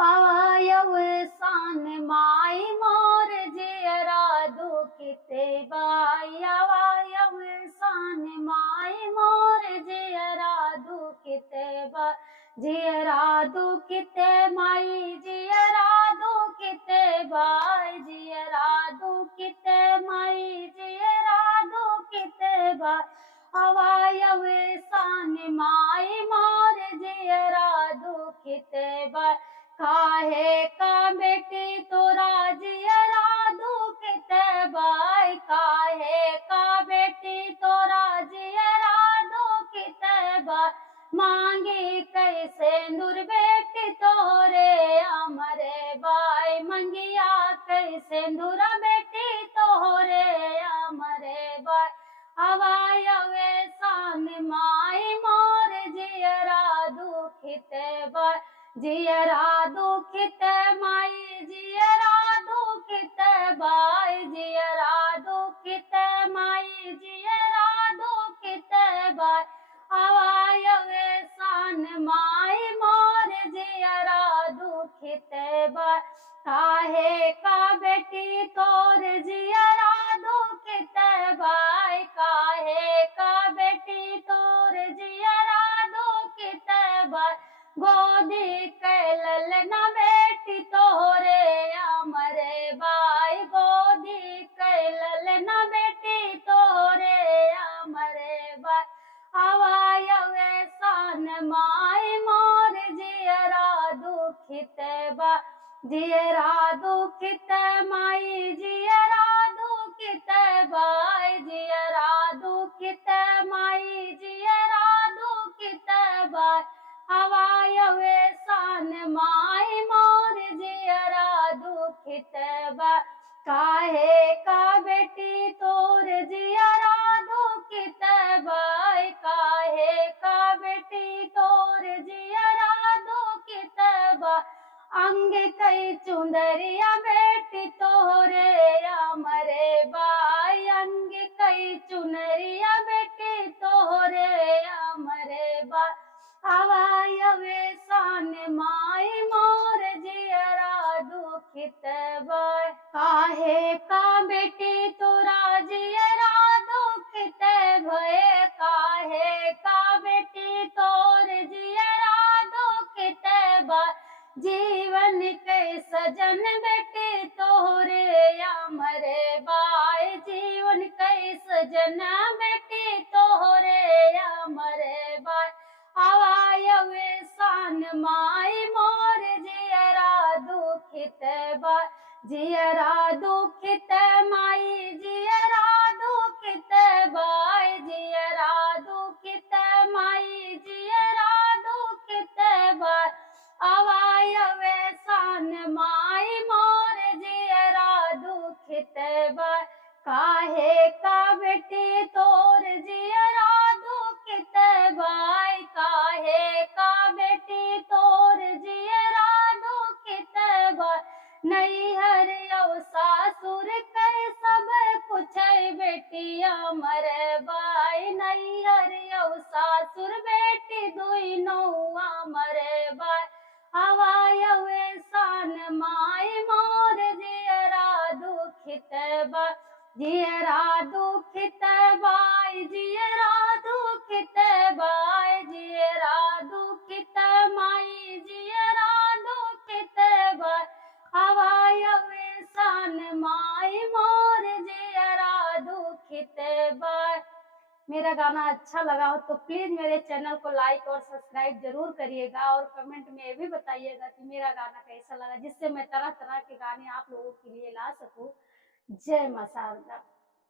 अवयव सान माई मोर जियरा दुखिते बाई। अवयव सान माई मोर जियरा दुखिते बाई। जियरा दुखिते माई जियरा दुखिते बाई। जियरा दुखिते माई जियरा दुखिते बाई। अवयव सान माई मोर जियरा दुखिते बाई। काहे का बेटी तोरा जियरा दुखिते बाई। काहे का बेटी तोरा जियरा दुखिते बाई। मांगी कैसे नूर बेटी तोरे अमरे बाई। मंगिया कैसे नूर बेटी तोरे अमरे बाई। अवयव सान माई मोर जियरा दुखिते बाई। जियरा दुखिते माई जियरा दुखिते बाई। जियरा दुखिते माई जियरा दुखिते बाई। अवयव सान माई मोर जियरा दुखिते बाई। काहे का बेटी तोर जियरा दुखिते बाई। काहे का बेटी तोर जियरा दुखिते बाई। गोदी कैलल न बेटी तोरे अमरे बाई। गोदी कैलल न बेटी तोरे अमरे बाई। अवयव सान माई मोर जियरा दुखिते बाई। जियरा दुखिते माई जियरा दुखिते बाई। जियरा दुखिते माई जियरा दुखिते बाई। अवयव सान माई मोर जियरा दुखिते बाई। काहे का बेटी तोर जियरा दुखिते बाई। काहे का बेटी तोर जियरा दुखिते बाई। अंग कई चुंदरिया बेटी तोरे अमरे बाई। अंग कई चुनरिया बेटी तोरे अमरे बाई। अवयव सान माई मोर जियरा दुखिते बाई। काहे का बेटी तोरा जियरा दुखिते भये। काहे का बेटी तोर जियरा दुखिते बाई। जीवन के सजन बेटी तोरे अमरे बाई। जीवन के सजन बेटी तोरे अमरे बाई। अवयव सान माई मोर जियरा दुखिते बाई। जियरा दुखिते माई जियरा दुखिते बाई। जियरा दुखिते माई जियरा दुखिते बाई। अवयव सान माई मोर जियरा दुखिते बाई। काहे का बेटी तोर जियरा दुखिते बाई। काहे का बेटी तोर जियरा दुखिते बाई। नैहर यौ सासुर कै सब कुछ बेटी अमरे बाई। नैहर यौ सासुर बेटी दुई नौआ अमरे बाई। अवयव सान माई मोर जियरा दुखिते बाई। जियरा दुखिते बाई। जियरा दुखिते बाई। जियरा दुखिते माई जियरा दुखिते बाई। अवयव सान माई मोर जियरा दुखिते बाई। मेरा गाना अच्छा लगा हो तो प्लीज मेरे चैनल को लाइक और सब्सक्राइब जरूर करिएगा। और कमेंट में ये भी बताइएगा कि मेरा गाना कैसा लगा, जिससे मैं तरह तरह के गाने आप लोगों के लिए ला सकूं। जय मां शारदा।